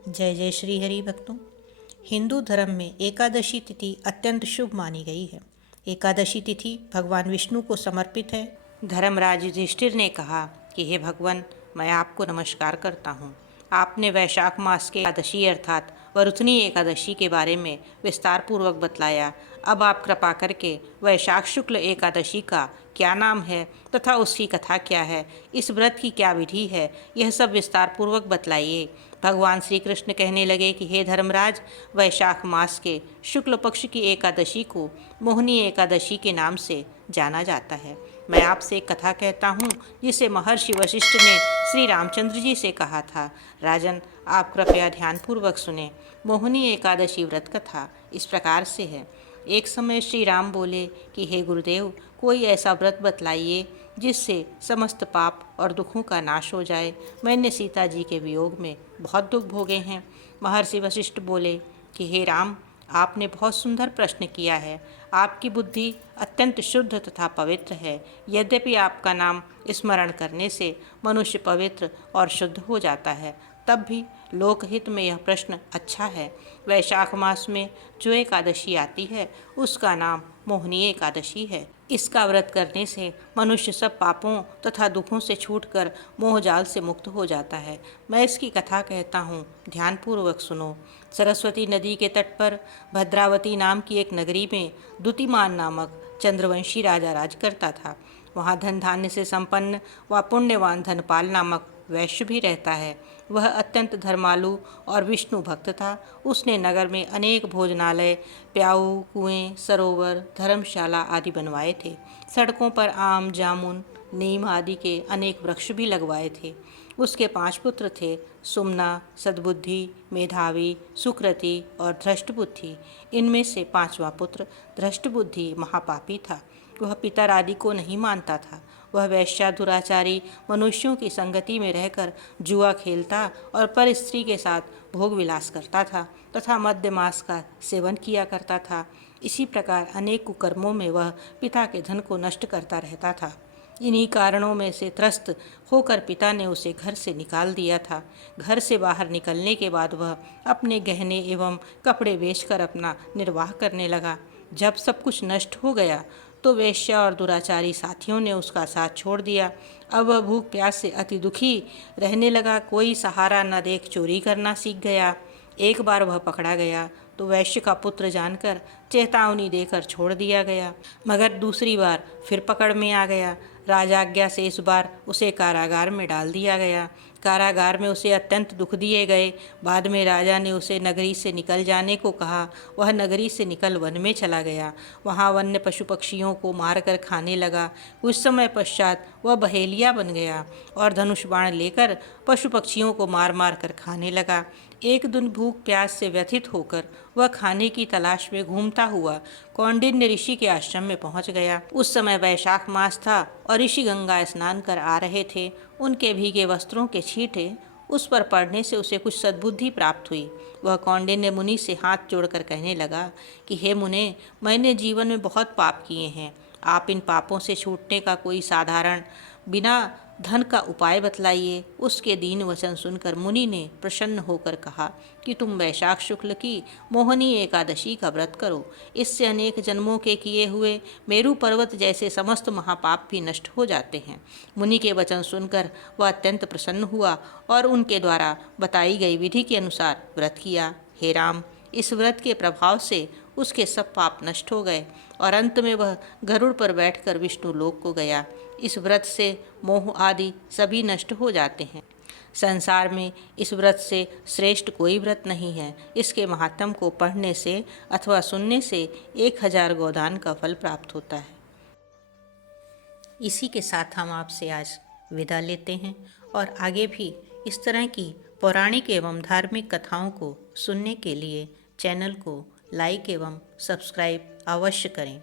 जय जय श्री हरि भक्तों। हिंदू धर्म में एकादशी तिथि अत्यंत शुभ मानी गई है। एकादशी तिथि भगवान विष्णु को समर्पित है। धर्मराज युधिष्ठिर ने कहा कि हे भगवान, मैं आपको नमस्कार करता हूँ। आपने वैशाख मास के एकादशी अर्थात वरुथनी एकादशी के बारे में विस्तार पूर्वक बतलाया। अब आप कृपा करके वैशाख शुक्ल एकादशी का क्या नाम है तथा उसकी कथा क्या है, इस व्रत की क्या विधि है, यह सब विस्तार पूर्वक बतलाइए। भगवान श्री कृष्ण कहने लगे कि हे धर्मराज, वैशाख मास के शुक्ल पक्ष की एकादशी को मोहिनी एकादशी के नाम से जाना जाता है। मैं आपसे एक कथा कहता हूँ जिसे महर्षि वशिष्ठ ने श्री रामचंद्र जी से कहा था। राजन, आप कृपया ध्यानपूर्वक सुने। मोहिनी एकादशी व्रत कथा इस प्रकार से है। एक समय श्री राम बोले कि हे गुरुदेव, कोई ऐसा व्रत बतलाइए जिससे समस्त पाप और दुखों का नाश हो जाए। मैंने सीता जी के वियोग में बहुत दुख भोगे हैं। महर्षि वशिष्ठ बोले कि हे राम, आपने बहुत सुंदर प्रश्न किया है। आपकी बुद्धि अत्यंत शुद्ध तथा पवित्र है। यद्यपि आपका नाम स्मरण करने से मनुष्य पवित्र और शुद्ध हो जाता है, तब भी लोकहित में यह प्रश्न अच्छा है। वैशाख मास में जो एकादशी आती है उसका नाम मोहिनी एकादशी है। इसका व्रत करने से मनुष्य सब पापों तथा दुखों से छूटकर मोहजाल से मुक्त हो जाता है। मैं इसकी कथा कहता हूँ, ध्यानपूर्वक सुनो। सरस्वती नदी के तट पर भद्रावती नाम की एक नगरी में दुतिमान नामक चंद्रवंशी राजा राज करता था। वहाँ धन धान्य से संपन्न व पुण्यवान धनपाल नामक वैश्य भी रहता है। वह अत्यंत धर्मालु और विष्णु भक्त था। उसने नगर में अनेक भोजनालय, प्याऊ, कुएं, सरोवर, धर्मशाला आदि बनवाए थे। सड़कों पर आम, जामुन, नीम आदि के अनेक वृक्ष भी लगवाए थे। उसके 5 पुत्र थे, सुमना, सद्बुद्धि, मेधावी, सुकृति और धृष्टबुद्धि। इनमें से 5वां पुत्र धृष्टबुद्धि महापापी था। वह पितर आदि को नहीं मानता था। वह वैश्या दुराचारी मनुष्यों की संगति में रहकर जुआ खेलता और पर स्त्री के साथ भोग विलास करता था तथा मद्य मांस का सेवन किया करता था। इसी प्रकार अनेक कुकर्मों में वह पिता के धन को नष्ट करता रहता था। इन्हीं कारणों में से त्रस्त होकर पिता ने उसे घर से निकाल दिया था। घर से बाहर निकलने के बाद वह अपने गहने एवं कपड़े बेचकर अपना निर्वाह करने लगा। जब सब कुछ नष्ट हो गया तो वेश्या और दुराचारी साथियों ने उसका साथ छोड़ दिया। अब वह भूख प्यास से अति दुखी रहने लगा। कोई सहारा न देख चोरी करना सीख गया। एक बार वह पकड़ा गया तो वैश्य का पुत्र जानकर चेतावनी देकर छोड़ दिया गया, मगर दूसरी बार फिर पकड़ में आ गया। राजाज्ञा से इस बार उसे कारागार में डाल दिया गया। कारागार में उसे अत्यंत दुख दिए गए। बाद में राजा ने उसे नगरी से निकल जाने को कहा। वह नगरी से निकल वन में चला गया। वहाँ वन्य पशु पक्षियों को मारकर खाने लगा। कुछ समय पश्चात वह बहेलिया बन गया और धनुष बाण लेकर पशु पक्षियों को मार मार कर खाने लगा। एक दिन भूख प्यास से व्यथित होकर वह खाने की तलाश में घूमता हुआ कौंडिन्य ऋषि के आश्रम में पहुंच गया। उस समय वैशाख मास था और ऋषि गंगा स्नान कर आ रहे थे। उनके भीगे वस्त्रों के छींटे उस पर पड़ने से उसे कुछ सद्बुद्धि प्राप्त हुई। वह कौंडिन्य मुनि से हाथ जोड़कर कहने लगा कि हे मुने, मैंने जीवन में बहुत पाप किए हैं। आप इन पापों से छूटने का कोई साधारण बिना धन का उपाय बतलाइए। उसके दीन वचन सुनकर मुनि ने प्रसन्न होकर कहा कि तुम वैशाख शुक्ल की मोहिनी एकादशी का व्रत करो। इससे अनेक जन्मों के किए हुए मेरु पर्वत जैसे समस्त महापाप भी नष्ट हो जाते हैं। मुनि के वचन सुनकर वह अत्यंत प्रसन्न हुआ और उनके द्वारा बताई गई विधि के अनुसार व्रत किया। हे राम, इस व्रत के प्रभाव से उसके सब पाप नष्ट हो गए और अंत में वह गरुड़ पर बैठकर विष्णु लोक को गया। इस व्रत से मोह आदि सभी नष्ट हो जाते हैं। संसार में इस व्रत से श्रेष्ठ कोई व्रत नहीं है। इसके महात्म को पढ़ने से अथवा सुनने से 1000 गोदान का फल प्राप्त होता है। इसी के साथ हम आपसे आज विदा लेते हैं और आगे भी इस तरह की पौराणिक एवं धार्मिक कथाओं को सुनने के लिए चैनल को लाइक एवं सब्सक्राइब अवश्य करें।